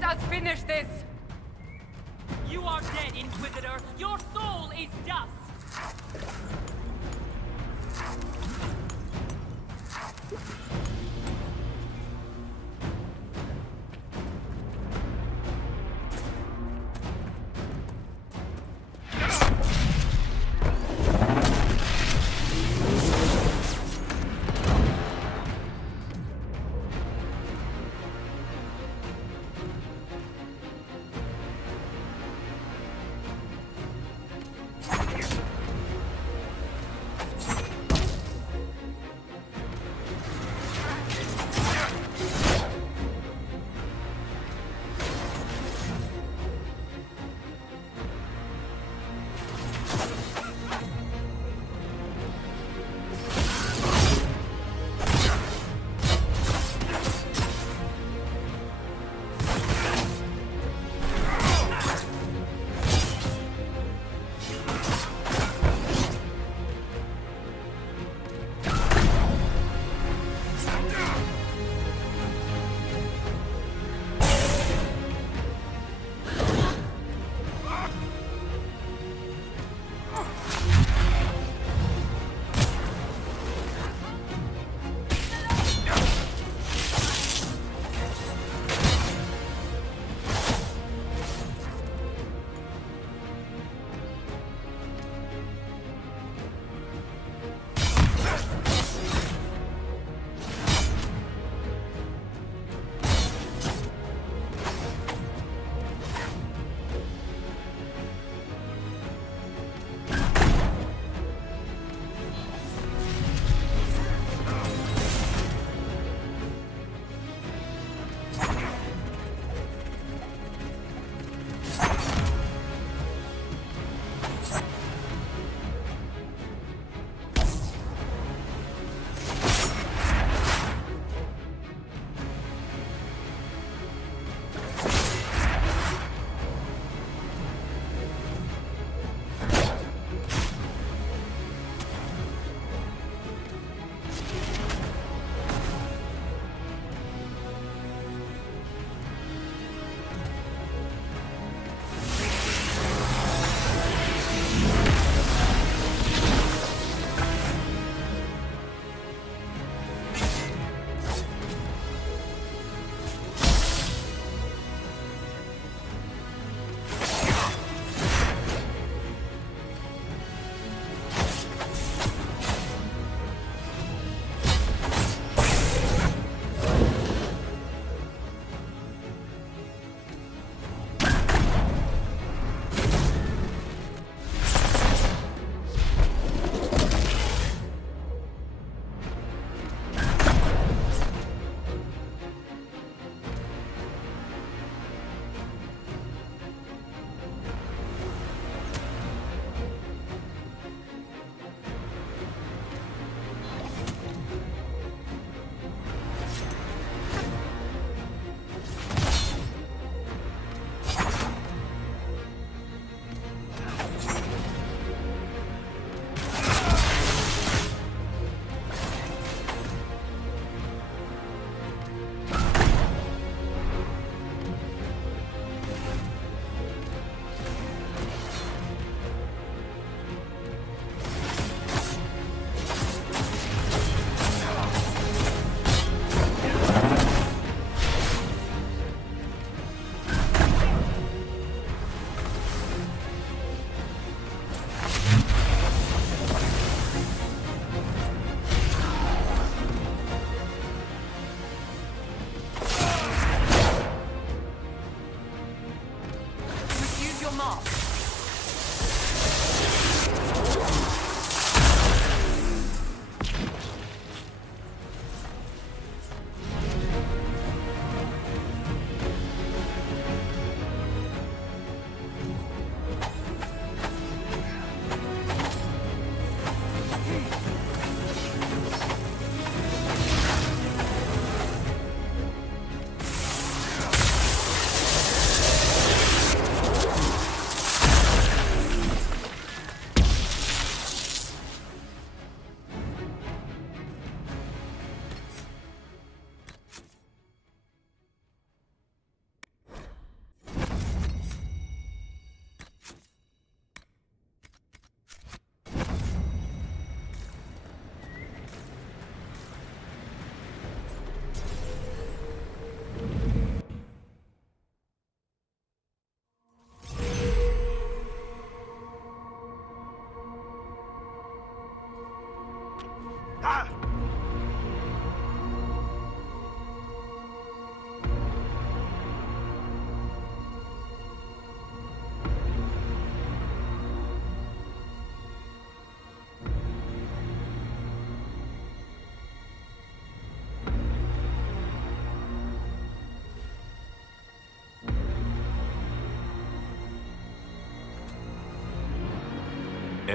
Let us finish this! You are dead, Inquisitor! Your soul is dust!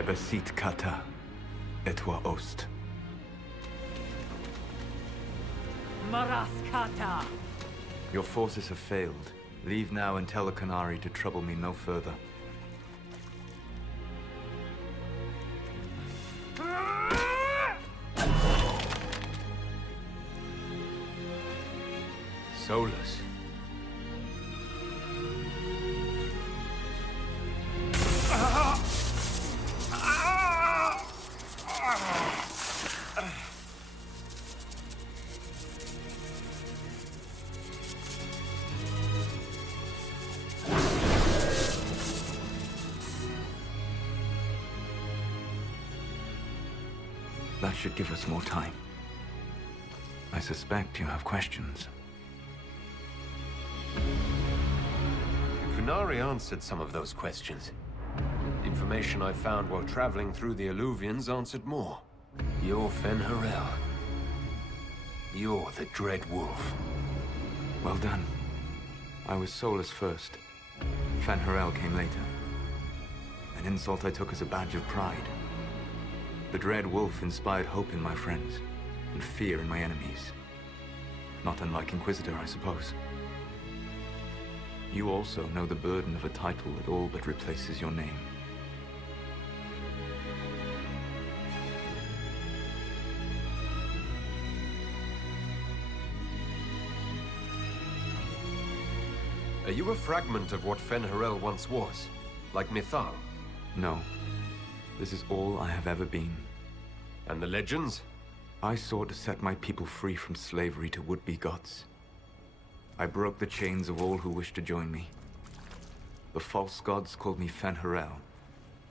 Ebesit kata, etwa ost. Maraskata! Your forces have failed. Leave now and tell the Canary to trouble me no further. Solus. That should give us more time. I suspect you have questions. The Canary answered some of those questions. The information I found while traveling through the Alluvians answered more. You're Fen'Harel. You're the Dread Wolf. Well done. I was Solus first. Fen'Harel came later. An insult I took as a badge of pride. The Dread Wolf inspired hope in my friends, and fear in my enemies. Not unlike Inquisitor, I suppose. You also know the burden of a title that all but replaces your name. Are you a fragment of what Fen'Harel once was? Like Mythal? No. This is all I have ever been. And the legends? I sought to set my people free from slavery to would-be gods. I broke the chains of all who wished to join me. The false gods called me Fen'Harel,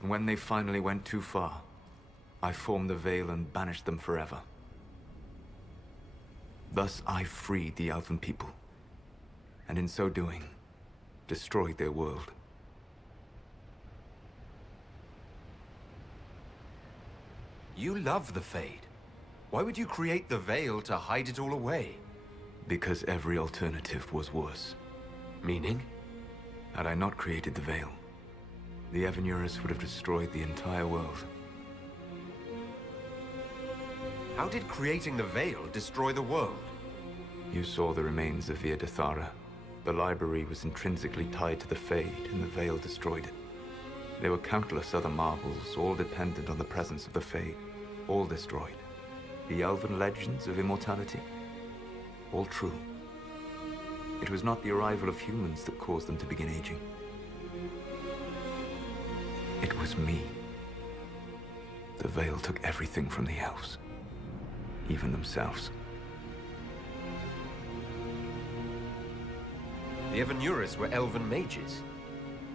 and when they finally went too far, I formed the Veil and banished them forever. Thus I freed the Elven people, and in so doing, destroyed their world. You love the Fade. Why would you create the Veil to hide it all away? Because every alternative was worse. Meaning? Had I not created the Veil, the Evanurus would have destroyed the entire world. How did creating the Veil destroy the world? You saw the remains of Via Dethara. The library was intrinsically tied to the Fade, and the Veil destroyed it. There were countless other marvels, all dependent on the presence of the Fade, all destroyed. The elven legends of immortality, all true. It was not the arrival of humans that caused them to begin aging. It was me. The Veil took everything from the elves, even themselves. The Evanurus were elven mages.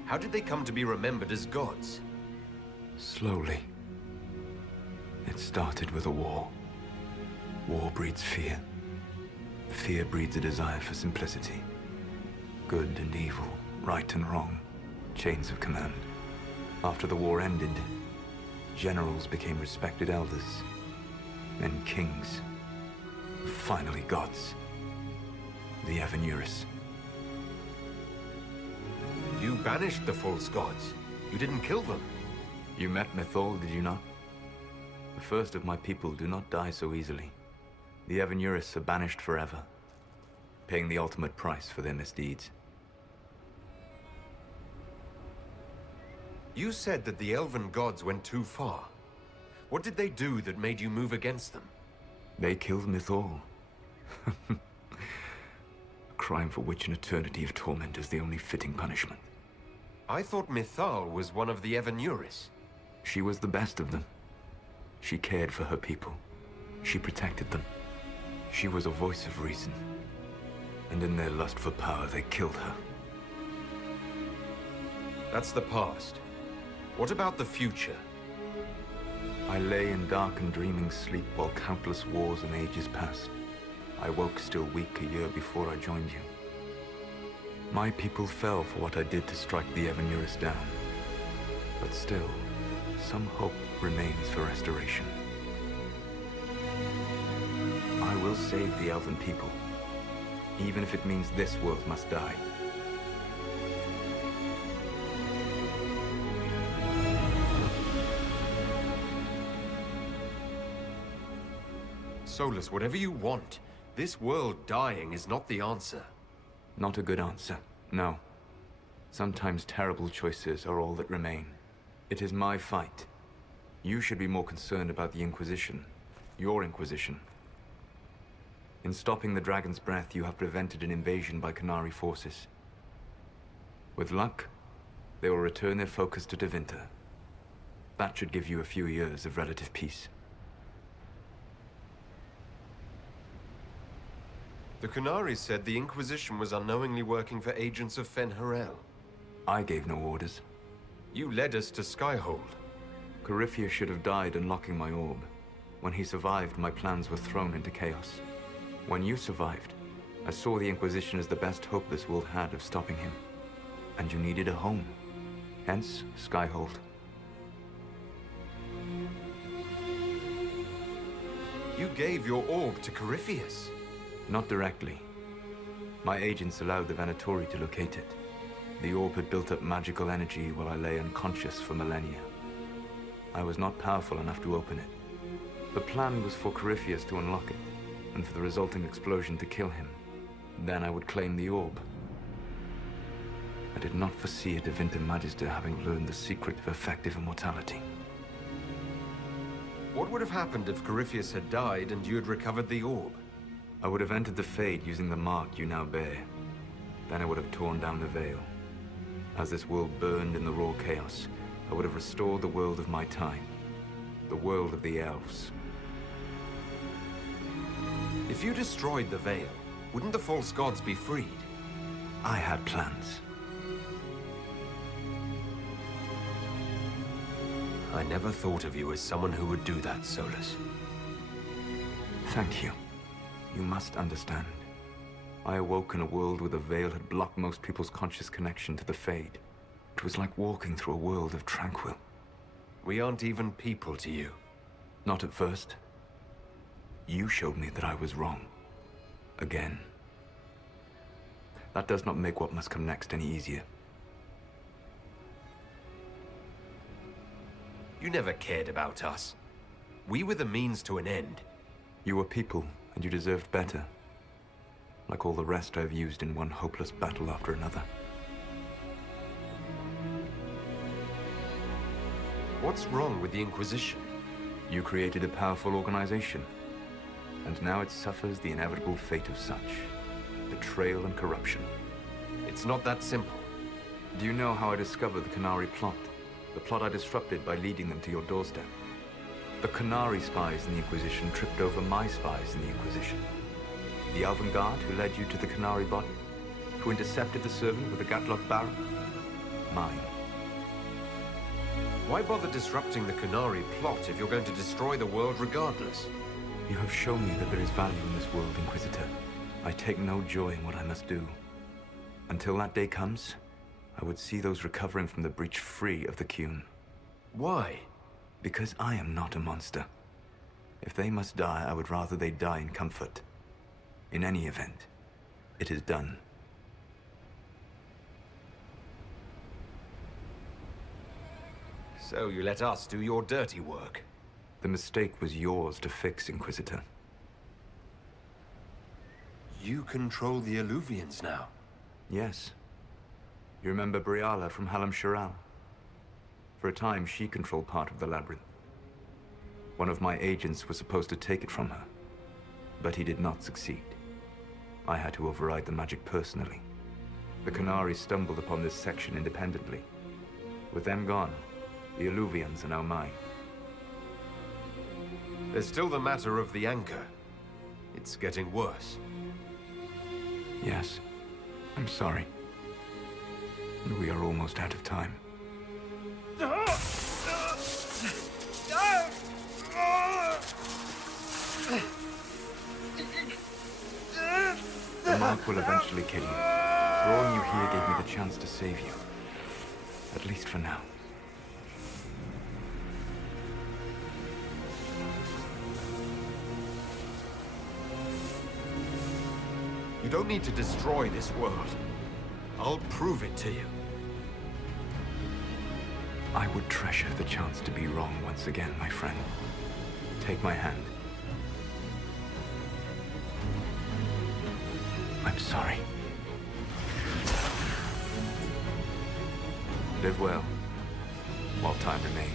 How did they come to be remembered as gods? Slowly. It started with a war. War breeds fear. Fear breeds a desire for simplicity. Good and evil, right and wrong, chains of command. After the war ended, generals became respected elders, then kings, finally gods. The Evanurus. You banished the false gods. You didn't kill them. You met Mythal, did you not? The first of my people do not die so easily. The Evanurus are banished forever, paying the ultimate price for their misdeeds. You said that the elven gods went too far. What did they do that made you move against them? They killed Mythal. A crime for which an eternity of torment is the only fitting punishment. I thought Mythal was one of the Evanurus. She was the best of them. She cared for her people. She protected them. She was a voice of reason. And in their lust for power, they killed her. That's the past. What about the future? I lay in dark and dreaming sleep while countless wars and ages passed. I woke still weak a year before I joined you. My people fell for what I did to strike the Evanurus down. But still, some hope remains for restoration. I will save the Elven people, even if it means this world must die. Solus whatever you want. This world dying is not the answer. Not a good answer, no. Sometimes terrible choices are all that remain. It is my fight. You should be more concerned about the Inquisition. Your Inquisition. In stopping the Dragon's Breath, you have prevented an invasion by Qunari forces. With luck, they will return their focus to Tevinter. That should give you a few years of relative peace. The Qunari said the Inquisition was unknowingly working for agents of Fen-Harel. I gave no orders. You led us to Skyhold. Corypheus should have died unlocking my orb. When he survived, my plans were thrown into chaos. When you survived, I saw the Inquisition as the best hope this world had of stopping him. And you needed a home. Hence, Skyhold. You gave your orb to Corypheus. Not directly. My agents allowed the Venatori to locate it. The orb had built up magical energy while I lay unconscious for millennia. I was not powerful enough to open it. The plan was for Corypheus to unlock it, and for the resulting explosion to kill him. Then I would claim the orb. I did not foresee a Tevinter Magister having learned the secret of effective immortality. What would have happened if Corypheus had died and you had recovered the orb? I would have entered the Fade using the mark you now bear. Then I would have torn down the veil. As this world burned in the raw chaos, I would have restored the world of my time. The world of the elves. If you destroyed the veil, wouldn't the false gods be freed? I had plans. I never thought of you as someone who would do that, Solus. Thank you. You must understand. I awoke in a world where the veil had blocked most people's conscious connection to the Fade. It was like walking through a world of tranquil. We aren't even people to you. Not at first. You showed me that I was wrong. Again. That does not make what must come next any easier. You never cared about us. We were the means to an end. You were people, and you deserved better. Like all the rest I've used in one hopeless battle after another. What's wrong with the Inquisition? You created a powerful organization. And now it suffers the inevitable fate of such. Betrayal and corruption. It's not that simple. Do you know how I discovered the Qunari plot? The plot I disrupted by leading them to your doorstep. The Qunari spies in the Inquisition tripped over my spies in the Inquisition. The Elven Guard who led you to the Qunari body? Who intercepted the servant with the Gatlock barrel? Mine. Why bother disrupting the Qunari plot if you're going to destroy the world regardless? You have shown me that there is value in this world, Inquisitor. I take no joy in what I must do. Until that day comes, I would see those recovering from the breach free of the Qun. Why? Because I am not a monster. If they must die, I would rather they die in comfort. In any event, it is done. So you let us do your dirty work? The mistake was yours to fix, Inquisitor. You control the Eluvians now? Yes. You remember Briala from Halam Shiral? For a time, she controlled part of the labyrinth. One of my agents was supposed to take it from her, but he did not succeed. I had to override the magic personally. The Qunari stumbled upon this section independently. With them gone, the Eluvians are now mine. There's still the matter of the anchor. It's getting worse. Yes. I'm sorry. And we are almost out of time. The mark will eventually kill you. Drawing you here gave me the chance to save you. At least for now. You don't need to destroy this world. I'll prove it to you. I would treasure the chance to be wrong once again, my friend. Take my hand. I'm sorry. Live well, while time remains.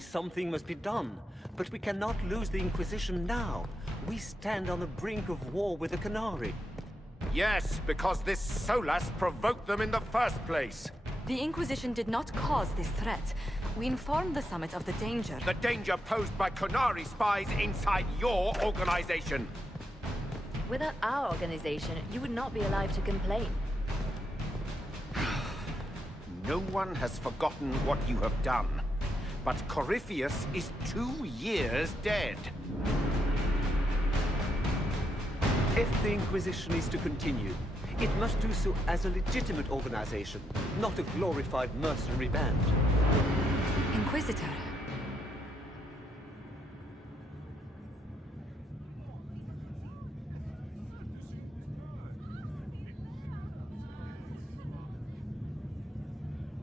Something must be done, but we cannot lose the Inquisition now. We stand on the brink of war with the Canary. Yes, because this Solas provoked them in the first place. The Inquisition did not cause this threat. We informed the Summit of the danger. The danger posed by Canary spies inside your organization. Without our organization, you would not be alive to complain. No one has forgotten what you have done. But Corypheus is 2 years dead. If the Inquisition is to continue, it must do so as a legitimate organization, not a glorified mercenary band. Inquisitor.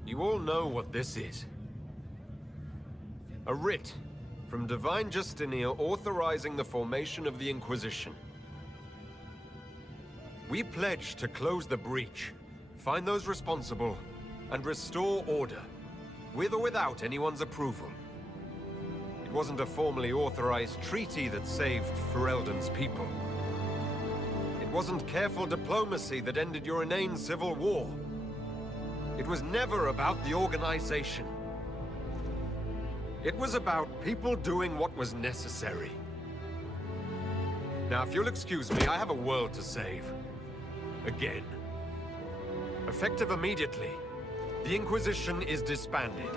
You all know what this is. A writ from Divine Justinia authorizing the formation of the Inquisition. We pledge to close the breach, find those responsible, and restore order, with or without anyone's approval. It wasn't a formally authorized treaty that saved Ferelden's people. It wasn't careful diplomacy that ended your inane civil war. It was never about the organization. It was about people doing what was necessary. Now, if you'll excuse me, I have a world to save. Again. Effective immediately, the Inquisition is disbanded.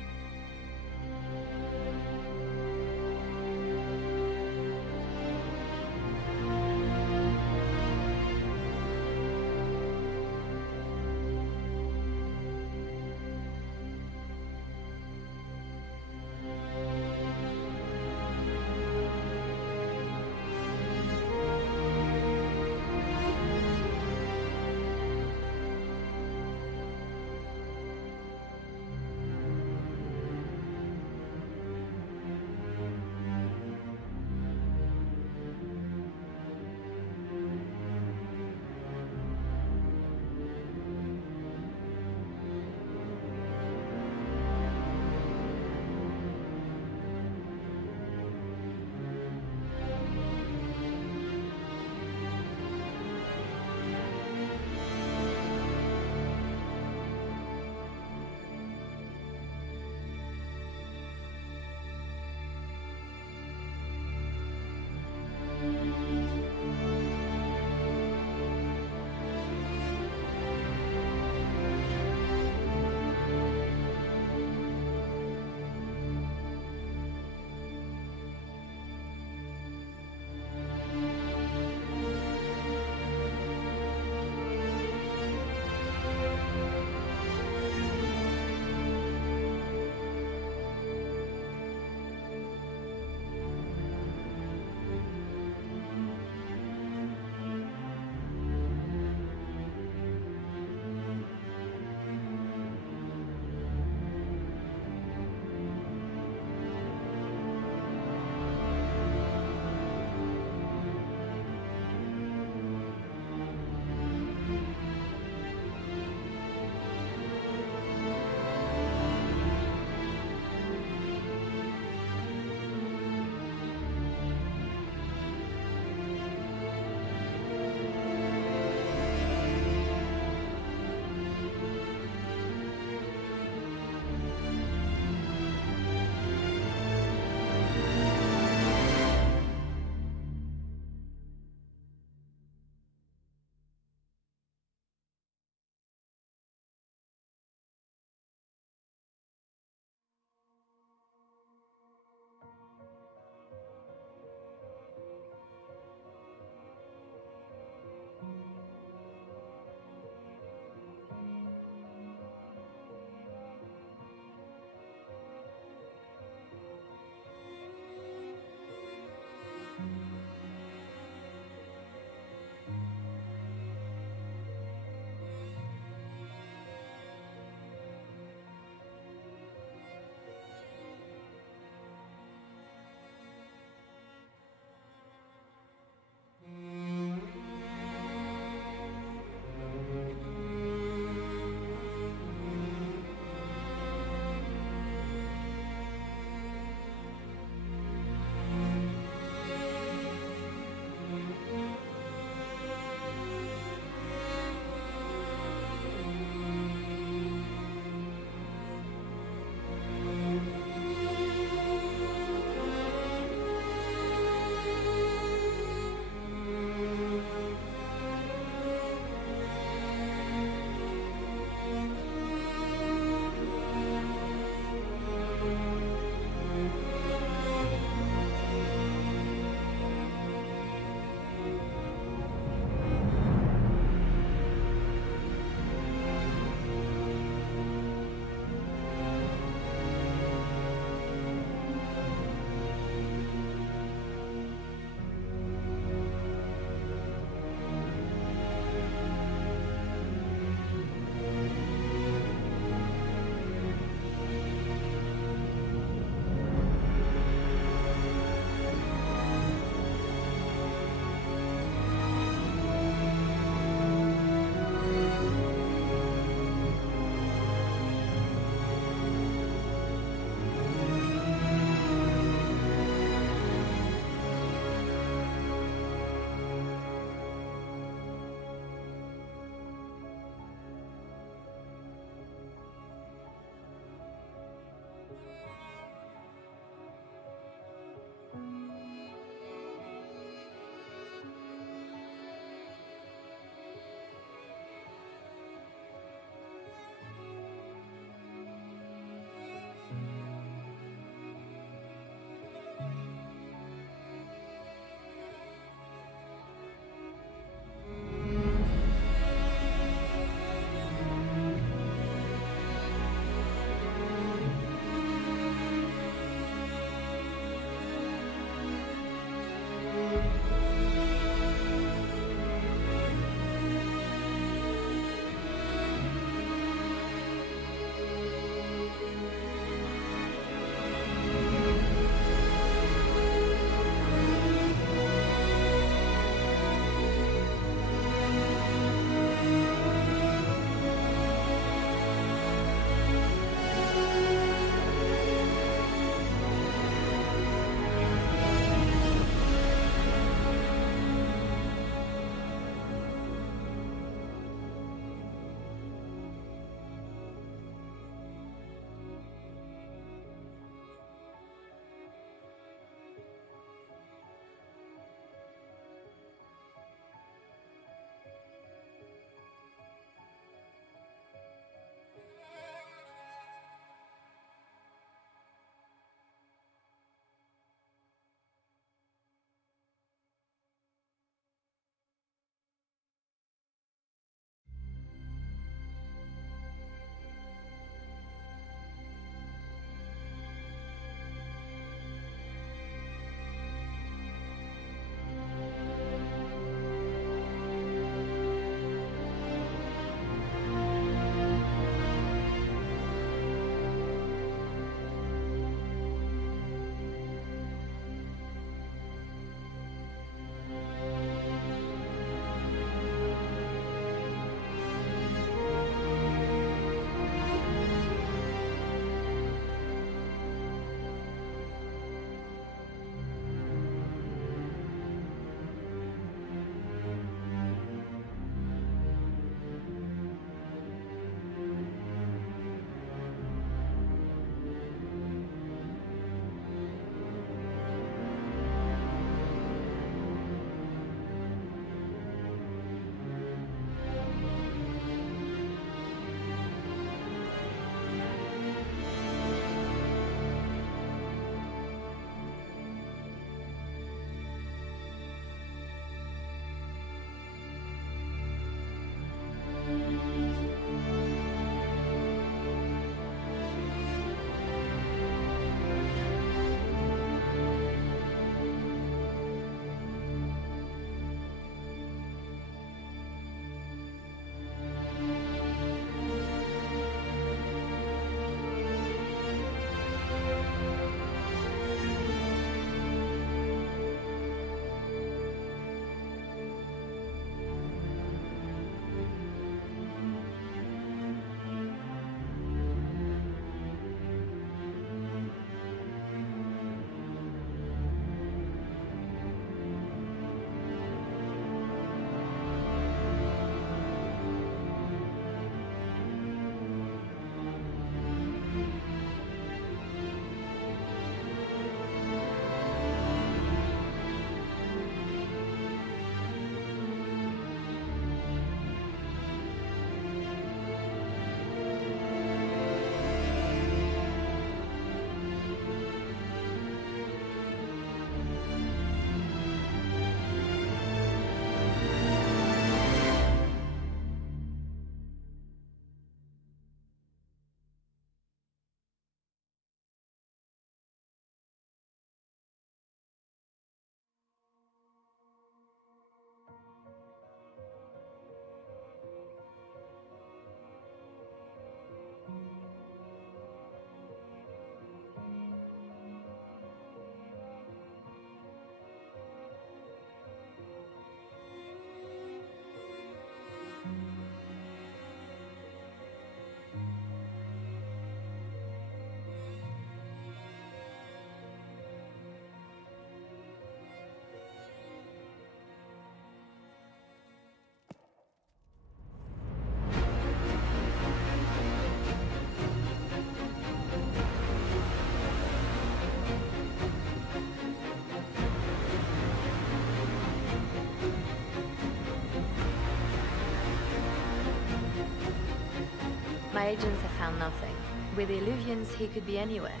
My agents have found nothing. With the Illuvians, he could be anywhere.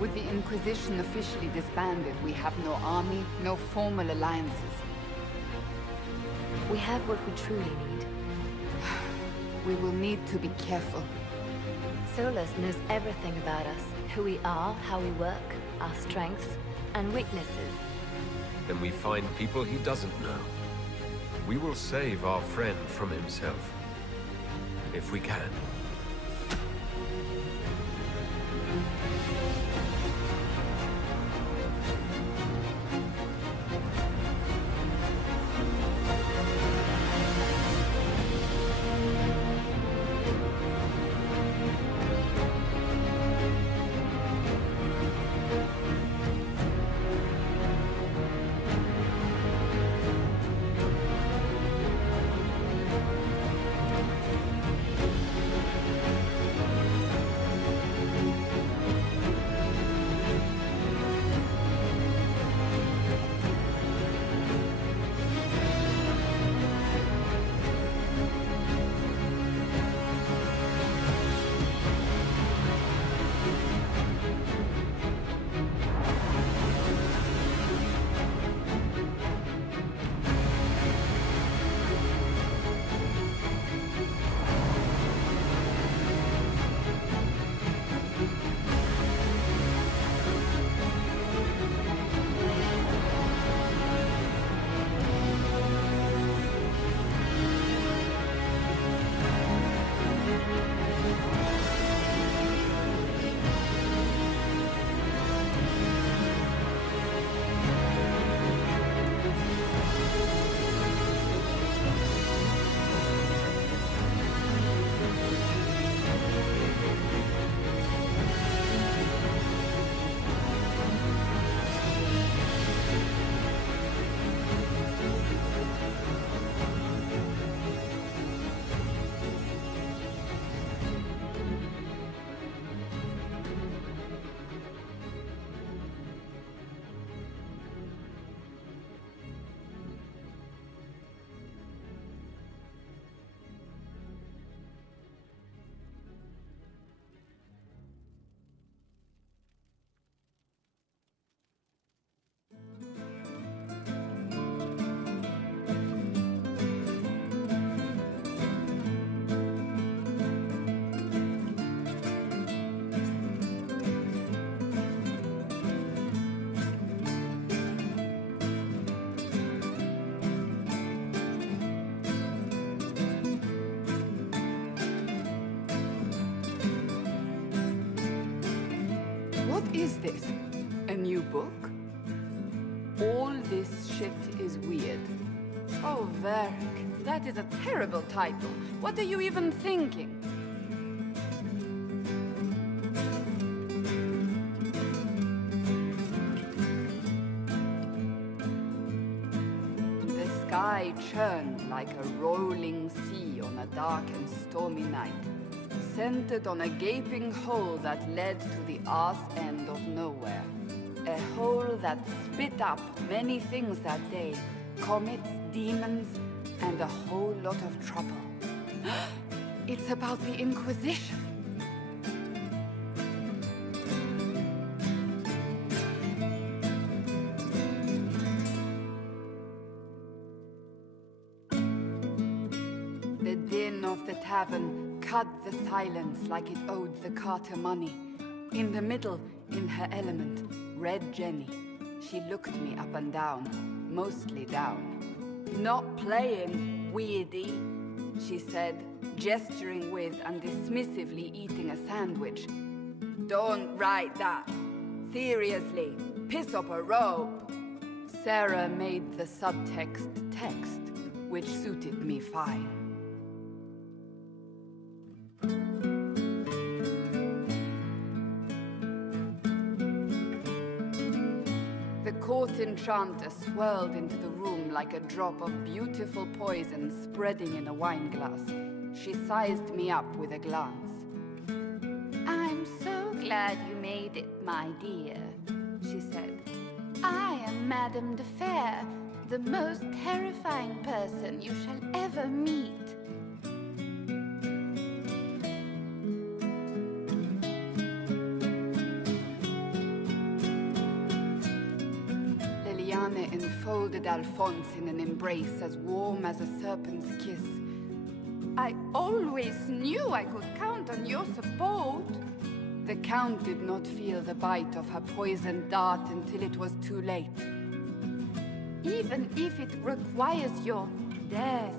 With the Inquisition officially disbanded, we have no army, no formal alliances. We have what we truly need. We will need to be careful. Solus knows everything about us. Who we are, how we work, our strengths and weaknesses. Then we find people he doesn't know. We will save our friend from himself. If we can. What is this? A new book? All this shit is weird. Oh, Varric, that is a terrible title. What are you even thinking? The sky churned like a rolling sea on a dark and stormy night, centered on a gaping hole that led to the arse end of nowhere. A hole that spit up many things that day. Comets, demons, and a whole lot of trouble. It's about the Inquisition. The din of the tavern cut the silence like it owed the carter money. In the middle, in her element, Red Jenny. She looked me up and down, mostly down. "Not playing, weirdy," she said, gesturing with and dismissively eating a sandwich. "Don't write that. Seriously, piss up a robe." Sarah made the subtext text, which suited me fine. The court enchanter swirled into the room like a drop of beautiful poison spreading in a wineglass. She sized me up with a glance. "I'm so glad you made it, my dear," she said. "I am Madame de Fair, the most terrifying person you shall ever meet." Marianne enfolded Alphonse in an embrace as warm as a serpent's kiss. I always knew I could count on your support. The Count did not feel the bite of her poisoned dart until it was too late. Even if it requires your death.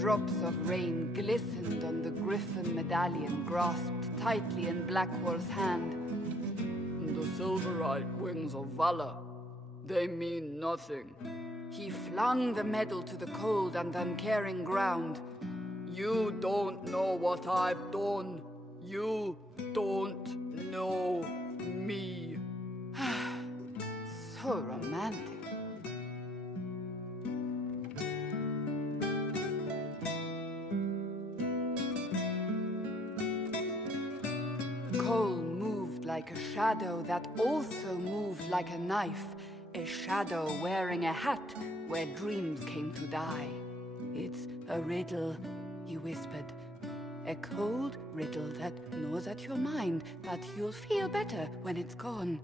Drops of rain glistened on the griffin medallion grasped tightly in Blackwall's hand. The silver-eyed wings of valor, they mean nothing. He flung the medal to the cold and uncaring ground. You don't know what I've done. You don't know me. So romantic. Cole moved like a shadow that also moved like a knife. A shadow wearing a hat where dreams came to die. It's a riddle, he whispered. A cold riddle that gnaws at your mind, but you'll feel better when it's gone.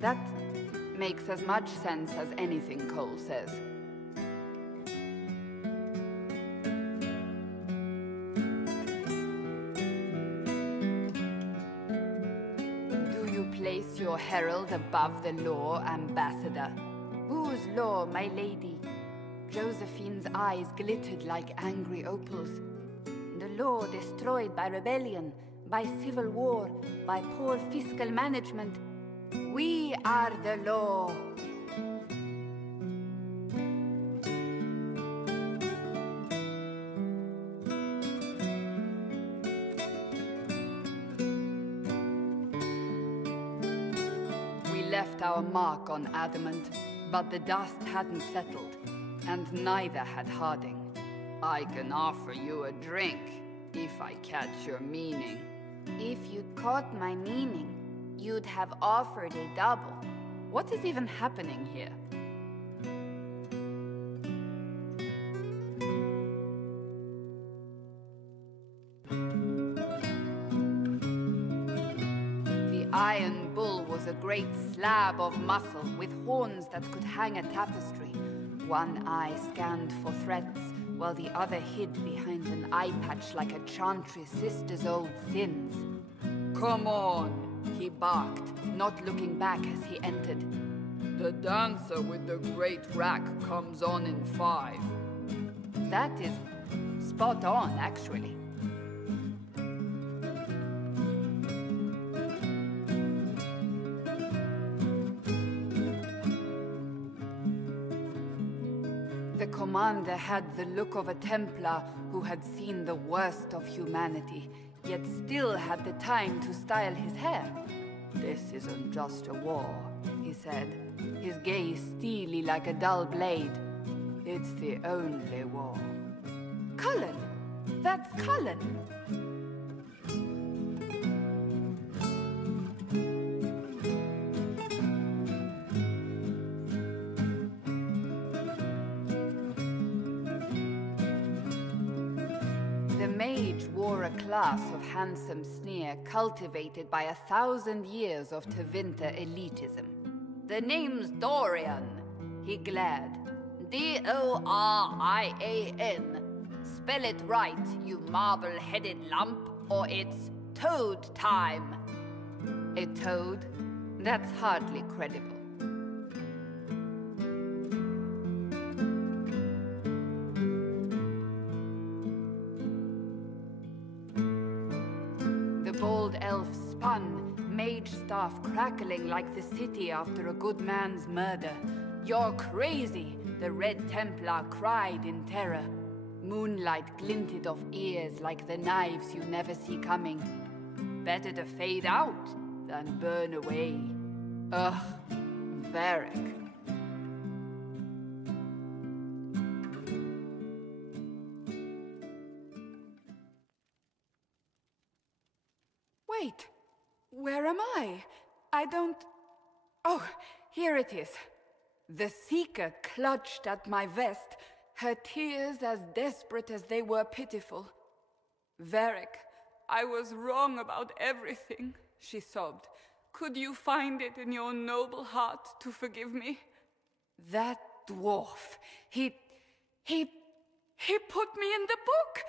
That makes as much sense as anything Cole says. Place your herald above the law, Ambassador. Whose law, my lady? Josephine's eyes glittered like angry opals. The law destroyed by rebellion, by civil war, by poor fiscal management. We are the law. Left our mark on Adamant, but the dust hadn't settled, and neither had Harding. I can offer you a drink, if I catch your meaning. If you'd caught my meaning, you'd have offered a double. What is even happening here? Iron Bull was a great slab of muscle with horns that could hang a tapestry. One eye scanned for threats, while the other hid behind an eye patch like a chantry sister's old sins. Come on, he barked, not looking back as he entered. The dancer with the great rack comes on in 5. That is spot on, actually. The commander had the look of a Templar who had seen the worst of humanity, yet still had the time to style his hair. This isn't just a war, he said, his gaze steely like a dull blade. It's the only war. Cullen! That's Cullen! The mage wore a class of handsome sneer cultivated by 1,000 years of Tevinter elitism. The name's Dorian, he glared. D-O-R-I-A-N. Spell it right, you marble-headed lump, or it's toad time. A toad? That's hardly credible. The bold elf spun, mage staff crackling like the city after a good man's murder. You're crazy, the Red Templar cried in terror. Moonlight glinted off ears like the knives you never see coming. Better to fade out than burn away. Ugh, Varric. Wait, where am I? I don't... Oh, here it is. The Seeker clutched at my vest, her tears as desperate as they were pitiful. Varric, I was wrong about everything, she sobbed. Could you find it in your noble heart to forgive me? That dwarf, he put me in the book!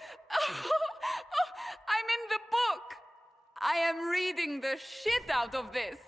I'm in the book! I am reading the shit out of this!